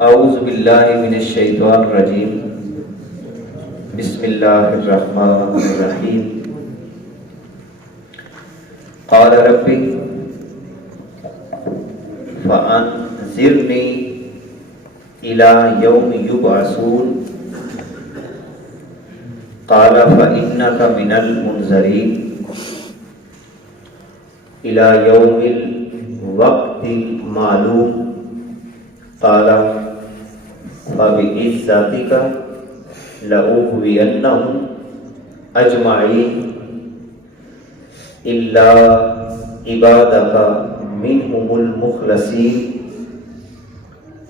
اعوذ باللہ من الشیطان الرجیم بسم اللہ الرحمن الرحیم قال رب فانذرنی الی یوم یبعثون قال فانک من المنذرین الی یوم الوقت المعلوم قال فبعزتك لأغوينهم أجمعين إلا عبادك منهم المخلصين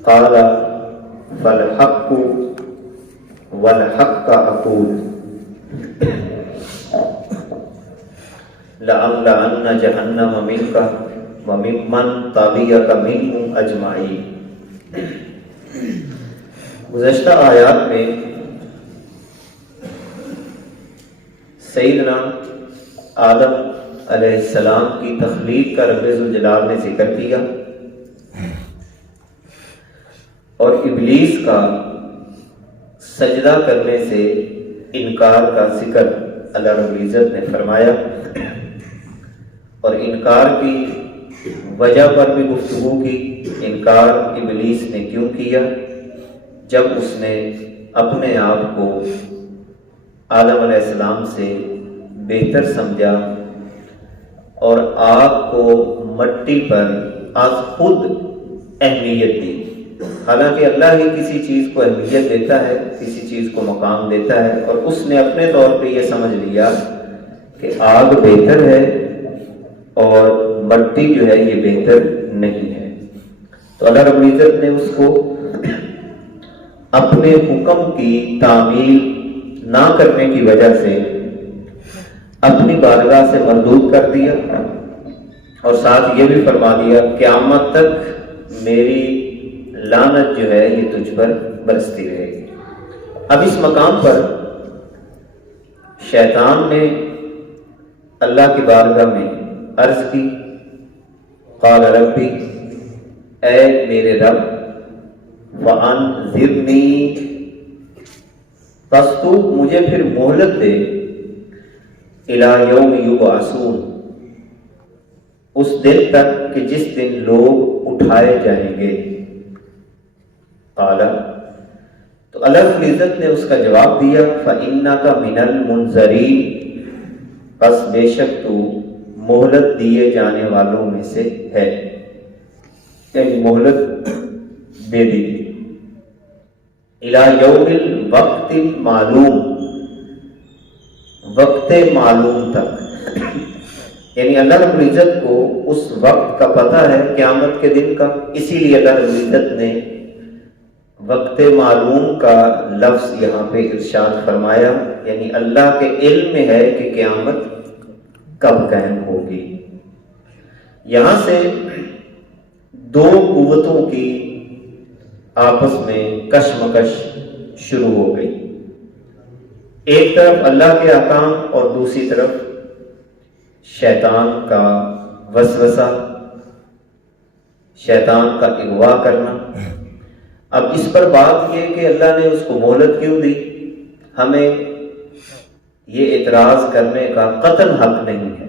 قال فالحق والحق أقول لأملأن جهنم منك وممن تبعك منهم أجمعين۔ گزشتہ آیات میں سیدنا آدم علیہ السلام کی تخلیق کا رب ذوالجلال نے ذکر کیا اور ابلیس کا سجدہ کرنے سے انکار کا ذکر اللہ رب العزت نے فرمایا، اور انکار کی وجہ پر بھی گفتگو کی۔ انکار ابلیس نے کیوں کیا؟ جب اس نے اپنے آپ کو آدم علیہ السلام سے بہتر سمجھا اور آگ کو مٹی پر از خود اہمیت دی۔ حالانکہ اللہ ہی کسی چیز کو اہمیت دیتا ہے، کسی چیز کو مقام دیتا ہے، اور اس نے اپنے طور پہ یہ سمجھ لیا کہ آگ بہتر ہے اور مٹی جو ہے یہ بہتر نہیں ہے۔ تو اللہ رب العزت نے اس کو اپنے حکم کی تعمیل نہ کرنے کی وجہ سے اپنی بارگاہ سے مردود کر دیا، اور ساتھ یہ بھی فرما دیا قیامت تک میری لعنت جو ہے یہ تجھ پر برستی رہے گی۔ اب اس مقام پر شیطان نے اللہ کی بارگاہ میں عرض کی، قال ربی، اے میرے رب، وانذرنی، پس تو مجھے پھر مہلت دے، الی یوم یبعثون، اس دن تک کہ جس دن لوگ اٹھائے جائیں گے۔ قال، تو اللہ رب العزت نے اس کا جواب دیا، فإنک من المنذرین، پس بے شک تو مہلت دیے جانے والوں میں سے ہے، یعنی مہلت دے دی الی یوم الوقت المعلوم، وقت معلوم تک، یعنی اللہ رب العزت کو اس وقت کا پتہ ہے قیامت کے دن کا، اسی لیے اللہ رب العزت نے وقت معلوم کا لفظ یہاں پہ ارشاد فرمایا، یعنی اللہ کے علم میں ہے کہ قیامت کب قائم ہوگی۔ یہاں سے دو قوتوں کی آپس میں کشمکش شروع ہو گئی، ایک طرف اللہ کے احکام اور دوسری طرف شیطان کا وسوسہ، شیطان کا اغوا کرنا۔ اب اس پر بات یہ کہ اللہ نے اس کو مہلت کیوں دی، ہمیں یہ اعتراض کرنے کا قطعاً حق نہیں ہے۔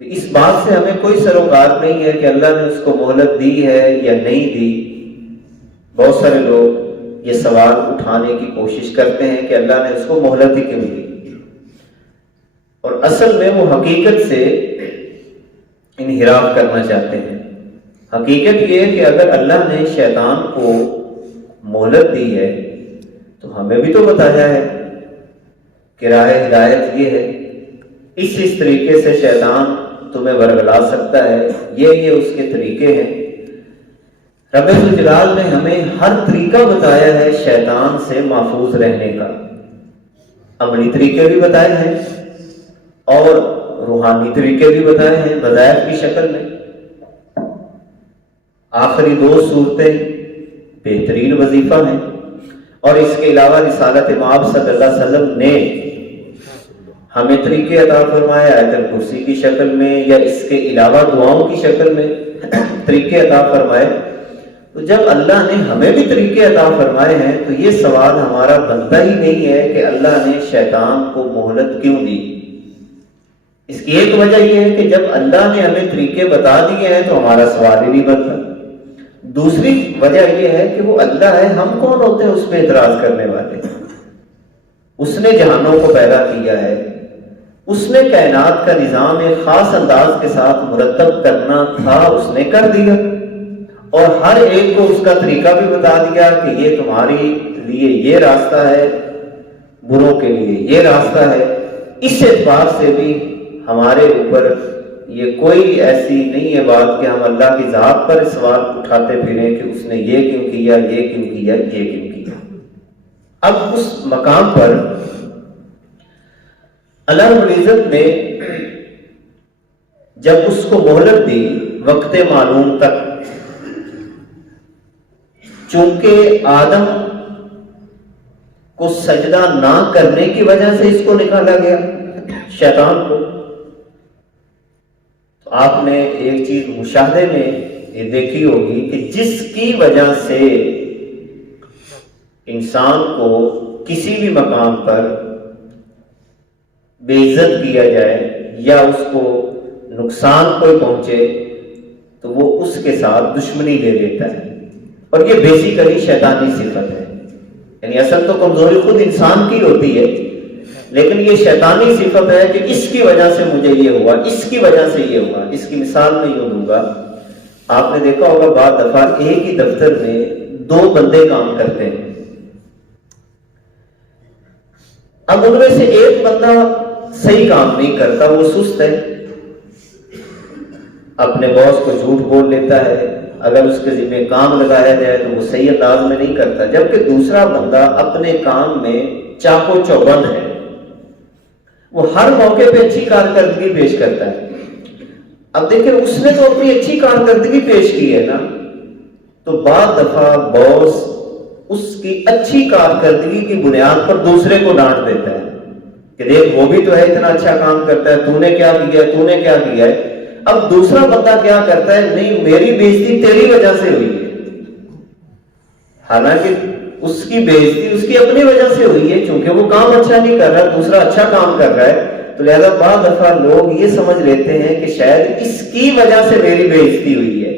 اس بات سے ہمیں کوئی سروکار نہیں ہے کہ اللہ نے اس کو مہلت دی ہے یا نہیں دی۔ بہت سارے لوگ یہ سوال اٹھانے کی کوشش کرتے ہیں کہ اللہ نے اس کو مہلت ہی کیوں دی، اور اصل میں وہ حقیقت سے انحراف کرنا چاہتے ہیں۔ حقیقت یہ ہے کہ اگر اللہ نے شیطان کو مہلت دی ہے تو ہمیں بھی تو بتایا ہے کہ راہ ہدایت یہ ہے، اس طریقے سے شیطان تمہیں ورگلا سکتا ہے، یہ اس کے طریقے ہیں۔ رب ذوالجلال نے ہمیں ہر طریقہ بتایا ہے شیطان سے محفوظ رہنے کا، عملی طریقے بھی بتائے ہیں اور روحانی طریقے بھی بتائے ہیں وظائف کی شکل میں۔ آخری دو صورتیں بہترین وظیفہ ہیں، اور اس کے علاوہ رسالت مآب صلی اللہ علیہ وسلم نے ہمیں طریقے عطا فرمائے آیت الکرسی کی شکل میں یا اس کے علاوہ دعاؤں کی شکل میں، طریقے عطا فرمائے. تو جب اللہ نے ہمیں بھی طریقے عطا فرمائے ہیں تو یہ سوال ہمارا بنتا ہی نہیں ہے کہ اللہ نے شیطان کو مہلت کیوں دی. اس کی ایک وجہ یہ ہے کہ جب اللہ نے ہمیں طریقے بتا دیے ہیں تو ہمارا سوال ہی نہیں بنتا. دوسری وجہ یہ ہے کہ وہ اللہ ہے، ہم کون ہوتے ہیں اس پہ اعتراض کرنے والے. اس نے جہانوں کو پیدا کیا ہے، اس نے کائنات کا نظام ایک خاص انداز کے ساتھ مرتب کرنا تھا، اس نے کر دیا، اور ہر ایک کو اس کا طریقہ بھی بتا دیا کہ یہ تمہارے لیے یہ راستہ ہے، بروں کے لیے یہ راستہ ہے. اس اعتبار سے بھی ہمارے اوپر یہ کوئی ایسی نہیں ہے بات کہ ہم اللہ کی ذات پر سوال اٹھاتے پھریں کہ اس نے یہ کیوں کیا، یہ کیوں کیا، یہ کیوں کیا. اب اس مقام پر اللہ رب العزت نے جب اس کو مہلت دی وقت معلوم تک، چونکہ آدم کو سجدہ نہ کرنے کی وجہ سے اس کو نکالا گیا شیطان کو. تو آپ نے ایک چیز مشاہدے میں یہ دیکھی ہوگی کہ جس کی وجہ سے انسان کو کسی بھی مقام پر بے عزت کیا جائے یا اس کو نقصان کوئی پہنچے تو وہ اس کے ساتھ دشمنی لے لیتا ہے. اور یہ بیسیکلی شیطانی صفت ہے. یعنی اصل تو کمزوری خود انسان کی ہوتی ہے، لیکن یہ شیطانی صفت ہے کہ اس کی وجہ سے مجھے یہ ہوا، اس کی وجہ سے یہ ہوا. اس کی مثال میں یوں دوں گا، آپ نے دیکھا ہوگا بعض دفعہ ایک ہی دفتر میں دو بندے کام کرتے ہیں. اب ان میں سے ایک بندہ صحیح کام نہیں کرتا، وہ سست ہے، اپنے باس کو جھوٹ بول لیتا ہے، اگر اس کے ذمہ کام لگایا جائے تو وہ صحیح انداز میں نہیں کرتا. جبکہ دوسرا بندہ اپنے کام میں چاقو چوبند ہے، وہ ہر موقع پہ اچھی کارکردگی پیش کرتا ہے. اب دیکھیں اس نے تو اپنی اچھی کارکردگی پیش کی ہے نا، تو بعض دفعہ باس اس کی اچھی کارکردگی کی بنیاد پر دوسرے کو ڈانٹ دیتا ہے کہ دیکھ وہ بھی تو ہے، اتنا اچھا کام کرتا ہے، تو نے کیا کیا ہے، تو نے کیا کیا ہے. اب دوسرا بندہ کیا کرتا ہے، نہیں میری بےعزتی تیری وجہ سے ہوئی ہے، حالانکہ اس کی بےعزتی اس کی اپنی وجہ سے ہوئی ہے، چونکہ وہ کام اچھا نہیں کر رہا، دوسرا اچھا کام کر رہا ہے. تو لہذا بعض دفعہ لوگ یہ سمجھ لیتے ہیں کہ شاید اس کی وجہ سے میری بےعزتی ہوئی ہے.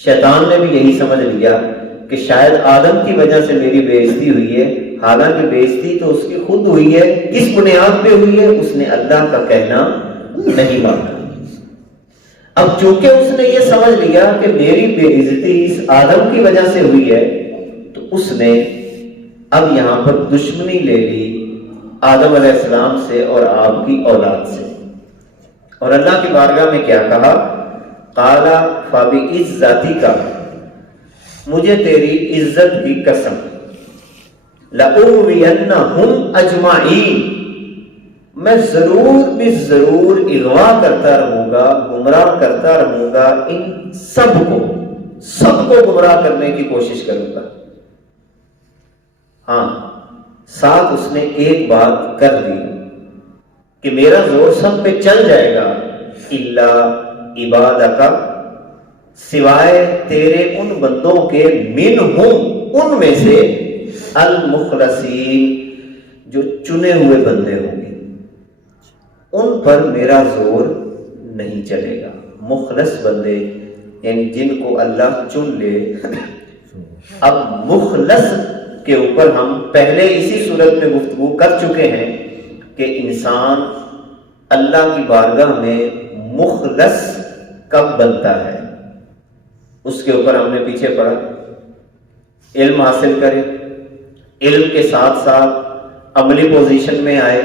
شیطان نے بھی یہی سمجھ لیا کہ شاید آدم کی وجہ سے میری بےعزتی ہوئی ہے، حالانکہ بےعزتی تو اس کی خود ہوئی ہے. کس بنیاد پہ ہوئی ہے؟ اس نے اللہ کا کہنا نہیں مانا. اب چونکہ اس نے یہ سمجھ لیا کہ میری بےعزتی اس آدم کی وجہ سے ہوئی ہے، تو اس نے اب یہاں پر دشمنی لے لی آدم علیہ السلام سے اور آپ کی اولاد سے. اور اللہ کی بارگاہ میں کیا کہا؟ قَالَ فَبِعِزَّتِكَ، مجھے تیری عزت کی قسم، لَأُغْوِيَنَّهُمْ أَجْمَعِينَ، میں ضرور بھی ضرور اغوا کرتا رہوں گا، گمراہ کرتا رہوں گا ان سب کو گمراہ کرنے کی کوشش کروں گا. ہاں ساتھ اس نے ایک بات کر دی کہ میرا زور سب پہ چل جائے گا، الا عبادک، سوائے تیرے ان بندوں کے، منہم، ان میں سے، المخلصین، جو چنے ہوئے بندے ہوں گے، ان پر میرا زور نہیں چلے گا. مخلص بندے یعنی جن کو اللہ چن لے. اب مخلص کے اوپر ہم پہلے اسی صورت میں گفتگو کر چکے ہیں کہ انسان اللہ کی بارگاہ میں مخلص کب بنتا ہے. اس کے اوپر ہم نے پیچھے پڑھا، علم حاصل کرے، علم کے ساتھ ساتھ عملی پوزیشن میں آئے،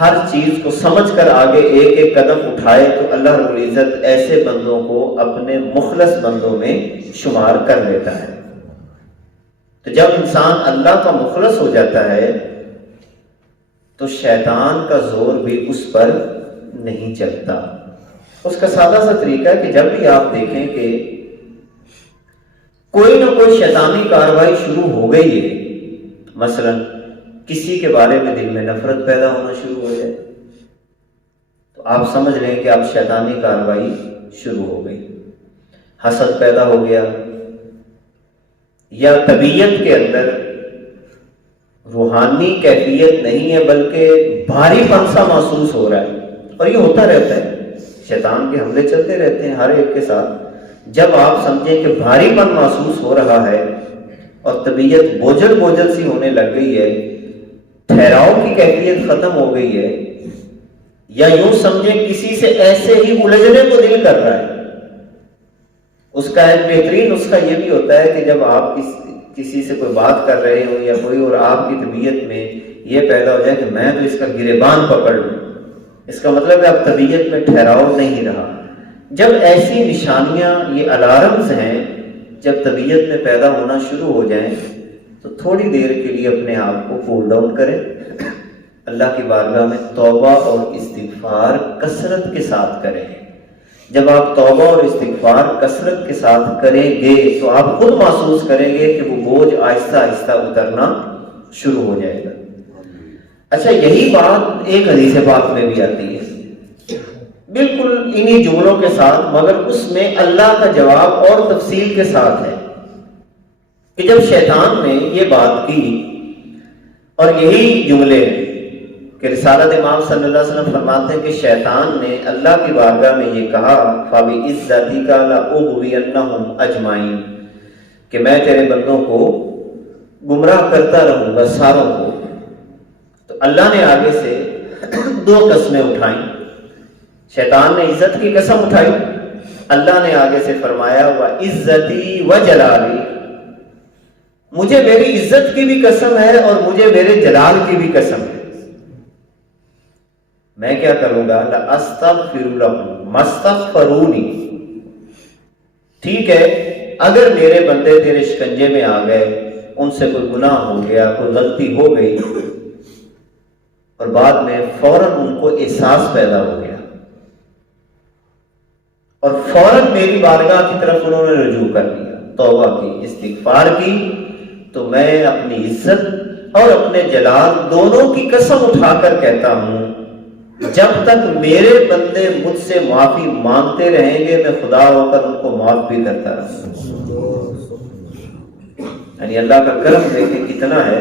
ہر چیز کو سمجھ کر آگے ایک ایک قدم اٹھائے، تو اللہ رب العزت ایسے بندوں کو اپنے مخلص بندوں میں شمار کر لیتا ہے. تو جب انسان اللہ کا مخلص ہو جاتا ہے تو شیطان کا زور بھی اس پر نہیں چلتا. اس کا سادہ سا طریقہ ہے کہ جب بھی آپ دیکھیں کہ کوئی نہ کوئی شیطانی کاروائی شروع ہو گئی ہے، مثلا کسی کے بارے میں دل میں نفرت پیدا ہونا شروع ہو جائے، تو آپ سمجھ لیں کہ اب شیطانی کاروائی شروع ہو گئی. حسد پیدا ہو گیا، یا طبیعت کے اندر روحانی کیفیت نہیں ہے بلکہ بھاری پن سا محسوس ہو رہا ہے، اور یہ ہوتا رہتا ہے، شیطان کے حملے چلتے رہتے ہیں ہر ایک کے ساتھ۔ جب آپ سمجھیں کہ بھاری پن محسوس ہو رہا ہے اور طبیعت بوجھل بوجھل سی ہونے لگ گئی ہے، ٹھہراؤ کی کیفیت ختم ہو گئی ہے، یا یوں سمجھیں کسی سے ایسے ہی الجھنے کو دل کر رہا ہے، اس کا ایک بہترین نسخہ یہ بھی ہوتا ہے کہ جب آپ کسی سے کوئی بات کر رہے ہو یا کوئی، اور آپ کی طبیعت میں یہ پیدا ہو جائے کہ میں تو اس کا گریبان پکڑ لوں، اس کا مطلب ہے اب طبیعت میں ٹھہراؤ نہیں رہا۔ جب ایسی نشانیاں، یہ الارمز ہیں، جب طبیعت میں پیدا ہونا شروع ہو جائیں تو تھوڑی دیر کے لیے اپنے آپ کو کول ڈاؤن کریں، اللہ کی بارگاہ میں توبہ اور استغفار کثرت کے ساتھ کریں۔ جب آپ توبہ اور استغفار کثرت کے ساتھ کریں گے تو آپ خود محسوس کریں گے کہ وہ بوجھ آہستہ آہستہ اترنا شروع ہو جائے گا۔ اچھا، یہی بات ایک حدیث پاک میں بھی آتی ہے، بالکل انہی جملوں کے ساتھ، مگر اس میں اللہ کا جواب اور تفصیل کے ساتھ ہے کہ جب شیطان نے یہ بات کی، اور یہی جملے کہ رسالت امام صلی اللہ علیہ وسلم فرماتے ہیں کہ شیطان نے اللہ کی بارگاہ میں یہ کہا، فَبِعِزَّتِكَ لَأُغْوِيَنَّهُمْ أَجْمَعِينَ، کہ میں تیرے بندوں کو گمراہ کرتا رہوں گا ساروں کو۔ تو اللہ نے آگے سے دو قسمیں اٹھائیں، شیطان نے عزت کی قسم اٹھائی، اللہ نے آگے سے فرمایا وَعِزَّتِي وَجَلَالِي، مجھے میری عزت کی بھی قسم ہے اور مجھے میرے جلال کی بھی قسم ہے، میں کیا کروں گا، لَأَسْتَغْفِرُ لَهُمْ مَا اسْتَغْفَرُونِي، ٹھیک ہے اگر میرے بندے تیرے شکنجے میں آ گئے، ان سے کوئی گناہ ہو گیا، کوئی غلطی ہو گئی، اور بعد میں فوراً ان کو احساس پیدا ہو گیا اور فوراً میری بارگاہ کی طرف انہوں نے رجوع کر لیا، توبہ کی، استغفار کی، تو میں اپنی عزت اور اپنے جلال دونوں کی قسم اٹھا کر کہتا ہوں، جب تک میرے بندے مجھ سے معافی مانگتے رہیں گے میں خدا ہو کر ان کو معاف بھی کرتا رہوں گا۔ یعنی اللہ کا کرم دیکھیں کتنا ہے،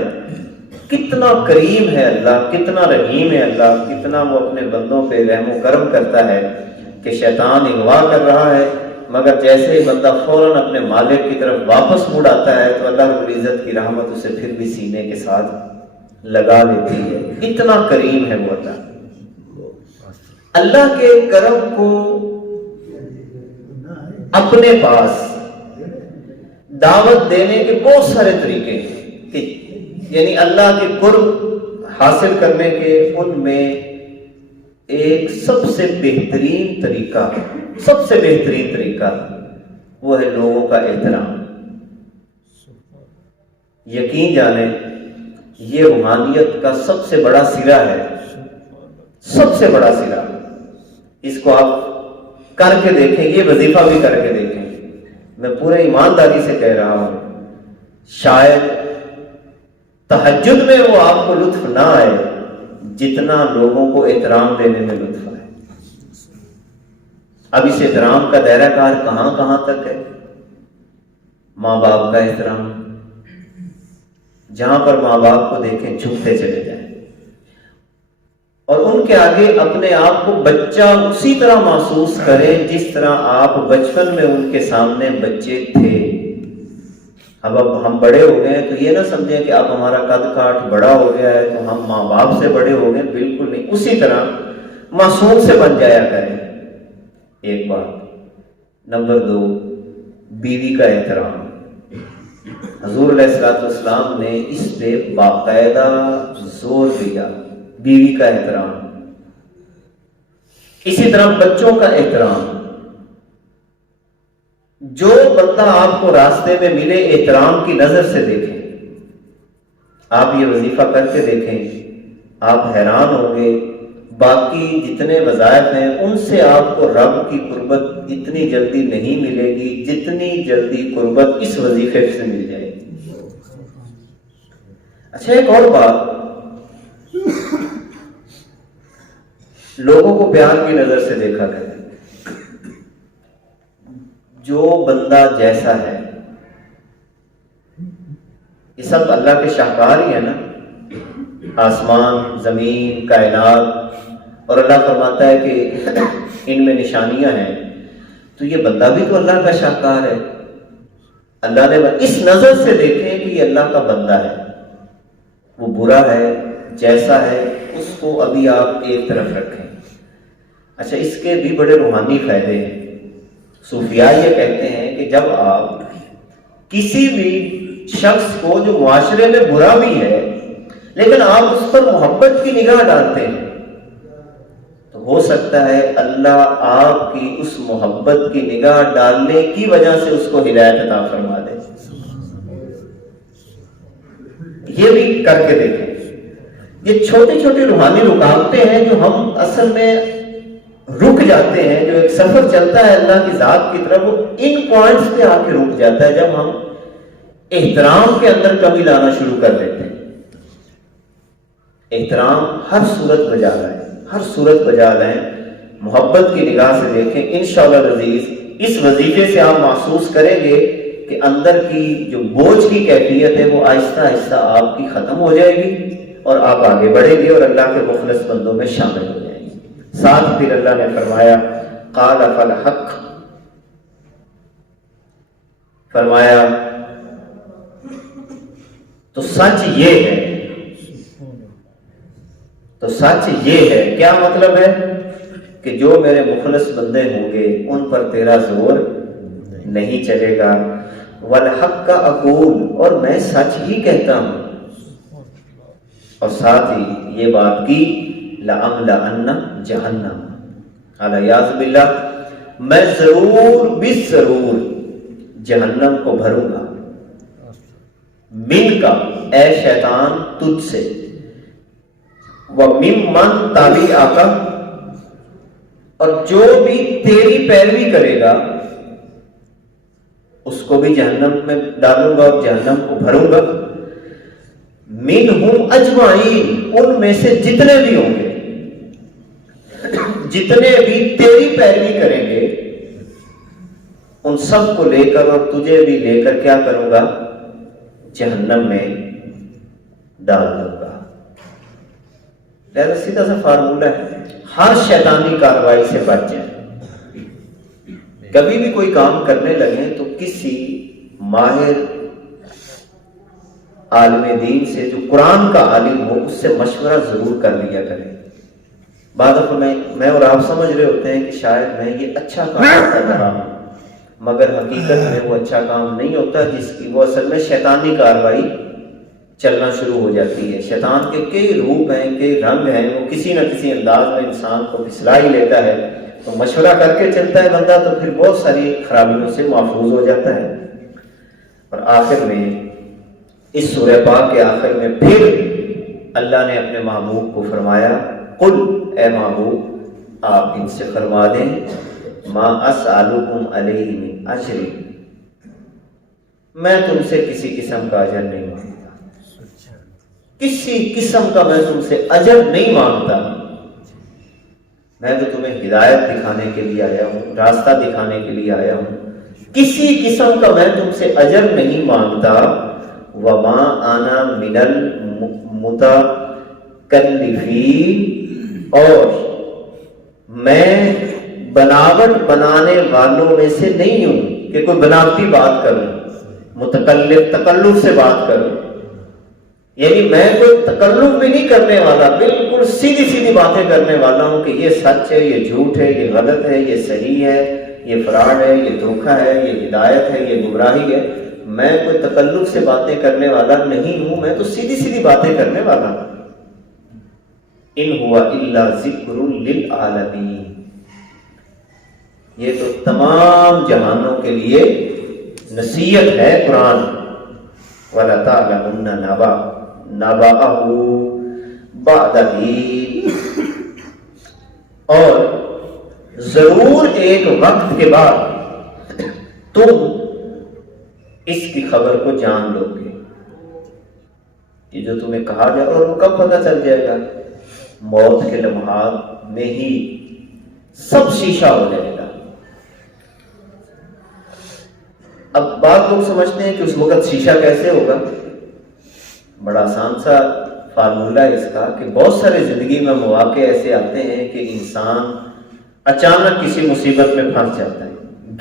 کتنا کریم ہے اللہ، کتنا رحیم ہے اللہ، کتنا وہ اپنے بندوں پہ رحم و کرم کرتا ہے کہ شیطان اغوا کر رہا ہے، مگر جیسے ہی بندہ فوراً اپنے مالک کی طرف واپس مڑ آتا ہے تو اللہ رب العزت کی رحمت اسے پھر بھی سینے کے ساتھ لگا لیتی ہے۔ اتنا کریم ہے وہ اللہ۔ اللہ کے کرم کو اپنے پاس دعوت دینے کے بہت سارے طریقے ہیں، یعنی اللہ کے قرب حاصل کرنے کے، ان میں ایک سب سے بہترین طریقہ وہ ہے لوگوں کا احترام۔ یقین جانیں یہ روحانیت کا سب سے بڑا سرا ہے، سب سے بڑا سرا۔ اس کو آپ کر کے دیکھیں، یہ وظیفہ بھی کر کے دیکھیں، میں پورے ایمانداری سے کہہ رہا ہوں، شاید تہجد میں وہ آپ کو لطف نہ آئے جتنا لوگوں کو احترام دینے میں لطف آئے۔ اب اس احترام کا دائرہ کار کہاں کہاں تک ہے؟ ماں باپ کا احترام، جہاں پر ماں باپ کو دیکھیں جھکتے چلے جائیں، اور ان کے آگے اپنے آپ کو بچہ اسی طرح محسوس کریں جس طرح آپ بچپن میں ان کے سامنے بچے تھے۔ اب ہم بڑے ہو گئے ہیں تو یہ نہ سمجھیں کہ اب ہمارا قد کاٹ بڑا ہو گیا ہے تو ہم ماں باپ سے بڑے ہو گئے، بالکل نہیں، اسی طرح معصوم سے بن جایا کریں۔ ایک بات۔ نمبر 2، بیوی کا احترام۔ حضور علیہ الصلوۃ والسلام نے اس پہ باقاعدہ زور دیا، بیوی کا احترام۔ اسی طرح بچوں کا احترام۔ جو بندہ آپ کو راستے میں ملے احترام کی نظر سے دیکھیں۔ آپ یہ وظیفہ کر کے دیکھیں، آپ حیران ہوں گے، باقی جتنے وظائف ہیں ان سے آپ کو رب کی قربت اتنی جلدی نہیں ملے گی جتنی جلدی قربت اس وظیفے سے مل جائے گی۔ اچھا، ایک اور بات، لوگوں کو پیار کی نظر سے دیکھا کریں۔ جو بندہ جیسا ہے، یہ سب اللہ کے شاہکار ہی ہے نا، آسمان، زمین، کائنات، اور اللہ فرماتا ہے کہ ان میں نشانیاں ہیں، تو یہ بندہ بھی تو اللہ کا شاہکار ہے۔ اللہ نے اس نظر سے دیکھیں کہ یہ اللہ کا بندہ ہے، وہ برا ہے، جیسا ہے، اس کو ابھی آپ ایک طرف رکھیں۔ اچھا، اس کے بھی بڑے روحانی فائدے ہیں۔ صوفیاء یہ کہتے ہیں کہ جب آپ کسی بھی شخص کو جو معاشرے میں برا بھی ہے لیکن آپ اس پر محبت کی نگاہ ڈالتے ہیں، تو ہو سکتا ہے اللہ آپ کی اس محبت کی نگاہ ڈالنے کی وجہ سے اس کو ہدایت عطا فرما دے۔ یہ بھی کر کے دیکھیں۔ یہ چھوٹی چھوٹی روحانی رکاوٹیں ہیں جو ہم اصل میں رک جاتے ہیں، جو ایک سفر چلتا ہے اللہ کی ذات کی طرف، وہ ان پوائنٹس پہ آ کے رک جاتا ہے جب ہم احترام کے اندر کمی لانا شروع کر دیتے ہیں۔ احترام ہر صورت بجا لائیں، ہر صورت بجا لائیں، محبت کی نگاہ سے دیکھیں۔ انشاءاللہ العزیز اس وظیفے سے آپ محسوس کریں گے کہ اندر کی جو بوجھ کی کیفیت ہے وہ آہستہ آہستہ آپ کی ختم ہو جائے گی اور آپ آگے بڑھیں گے اور اللہ کے مخلص بندوں میں شامل ہو جائیں گے۔ ساتھ پھر اللہ نے فرمایا قال فالحق، فرمایا تو سچ یہ ہے، تو سچ یہ ہے، کیا مطلب ہے کہ جو میرے مخلص بندے ہوں گے ان پر تیرا زور نہیں چلے گا۔ والحق کا اقول، اور میں سچ ہی کہتا ہوں، اور ساتھ ہی یہ بات کی لَأَمْلَأَنَّ جہنم، علیاذ باللہ، میں ضرور بالضرور جہنم کو بھروں گا، من کا، اے شیطان، تجھ سے، وَمِمَّن تَبِعَکَ، اور جو بھی تیری پیروی کرے گا اس کو بھی جہنم میں ڈالوں گا اور جہنم کو بھروں گا، منہم اجمعین، ان میں سے جتنے بھی ہوں گے، جتنے بھی تیری پیروی کریں گے ان سب کو لے کر اور تجھے بھی لے کر کیا کروں گا، جہنم میں ڈال دوں گا۔ لہذا سیدھا سا فارمولہ ہے، ہر شیطانی کارروائی سے بچ جائیں۔ کبھی بھی کوئی کام کرنے لگیں تو کسی ماہر عالم دین سے، جو قرآن کا عالم ہو، اس سے مشورہ ضرور کر لیا کریں۔ بعض دفعہ میں اور آپ سمجھ رہے ہوتے ہیں کہ شاید میں یہ اچھا کام کر رہا ہوں، مگر حقیقت میں وہ اچھا کام نہیں ہوتا، جس کی وہ اصل میں شیطانی کارروائی چلنا شروع ہو جاتی ہے۔ شیطان کے کئی روپ ہیں، کئی رنگ ہیں، وہ کسی نہ کسی انداز میں انسان کو پھسلا ہی لیتا ہے، تو مشورہ کر کے چلتا ہے بندہ تو پھر بہت ساری خرابیوں سے محفوظ ہو جاتا ہے۔ اور آخر میں اس سورہ پاک کے آخر میں پھر اللہ نے اپنے محبوب کو فرمایا قل، اے محبوب آپ ان سے فرما دیں ما اسألکم علیہ من اجر، میں تم سے کسی قسم کا اجر نہیں مانگتا، کسی قسم کا میں تم سے اجر نہیں مانگتا، میں تو تمہیں ہدایت دکھانے کے لیے آیا ہوں، راستہ دکھانے کے لیے آیا ہوں، کسی قسم کا میں تم سے اجر نہیں مانگتا۔ وما انا من المتکلفین، اور میں بناوٹ بنانے والوں میں سے نہیں ہوں کہ کوئی بناوٹی بات کروں، متکلف تکلف سے بات کروں، یعنی میں کوئی تکلف بھی نہیں کرنے والا، بالکل سیدھی سیدھی باتیں کرنے والا ہوں کہ یہ سچ ہے، یہ جھوٹ ہے، یہ غلط ہے، یہ صحیح ہے، یہ فراڈ ہے، یہ دھوکہ ہے، یہ ہدایت ہے، یہ گمراہی ہے۔ میں کوئی تکلف سے باتیں کرنے والا نہیں ہوں، میں تو سیدھی سیدھی باتیں کرنے والا ہوں۔ ان ہوا الا ذکر للعالمین، یہ تو تمام جہانوں کے لیے نصیحت ہے قرآن۔ وَلَتَعْلَمُنَّ نَبَأَهُ بَعْدَ حِینٍ، اور ضرور ایک وقت کے بعد تم اس کی خبر کو جان لو گے، یہ جو تمہیں کہا جائے، اور وہ کب پتہ چل جائے گا؟ موت کے لمحات میں ہی سب شیشہ ہو جائے گا۔ اب بعض لوگ سمجھتے ہیں کہ اس وقت شیشہ کیسے ہوگا. بڑا آسان سا فارمولہ ہے اس کا کہ بہت سارے زندگی میں مواقع ایسے آتے ہیں کہ انسان اچانک کسی مصیبت میں پھنس جاتا ہے,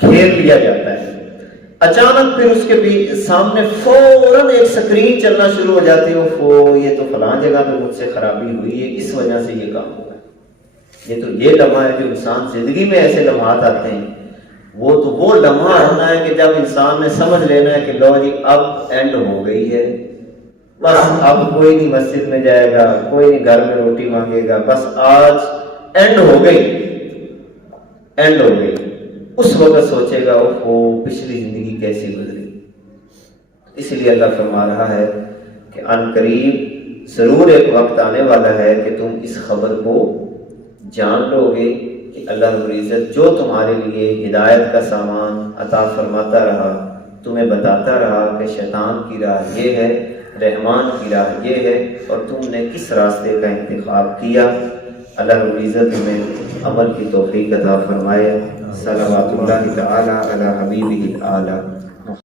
گھیر لیا جاتا ہے, اچانک پھر اس کے سامنے فوراً ایک سکرین چلنا شروع ہو جاتی ہے, یہ تو فلاں جگہ پہ مجھ سے خرابی ہوئی ہے, اس وجہ سے یہ کام ہوا ہے. یہ تو یہ لمحہ ہے جو انسان زندگی میں ایسے لمحات آتے ہیں, وہ لمحہ ہونا ہے کہ جب انسان نے سمجھ لینا ہے کہ لو جی اب اینڈ ہو گئی ہے, بس اب کوئی نہیں مسجد میں جائے گا, کوئی نہیں گھر میں روٹی مانگے گا, بس آج اینڈ ہو گئی. اس وقت سوچے گا پچھلی زندگی کیسی گزری. اس لیے اللہ فرما رہا ہے کہ ان قریب ضرور ایک وقت آنے والا ہے کہ تم اس خبر کو جان لو گے کہ اللہ رب العزت جو تمہارے لیے ہدایت کا سامان عطا فرماتا رہا, تمہیں بتاتا رہا کہ شیطان کی راہ یہ ہے, رحمان کی راہ یہ ہے, اور تم نے کس راستے کا انتخاب کیا. اللہ رب العزت تمہیں عمل کی توفیق عطا فرمائے. صلوات اللہ تعالی علی حبیبہ الاعلی.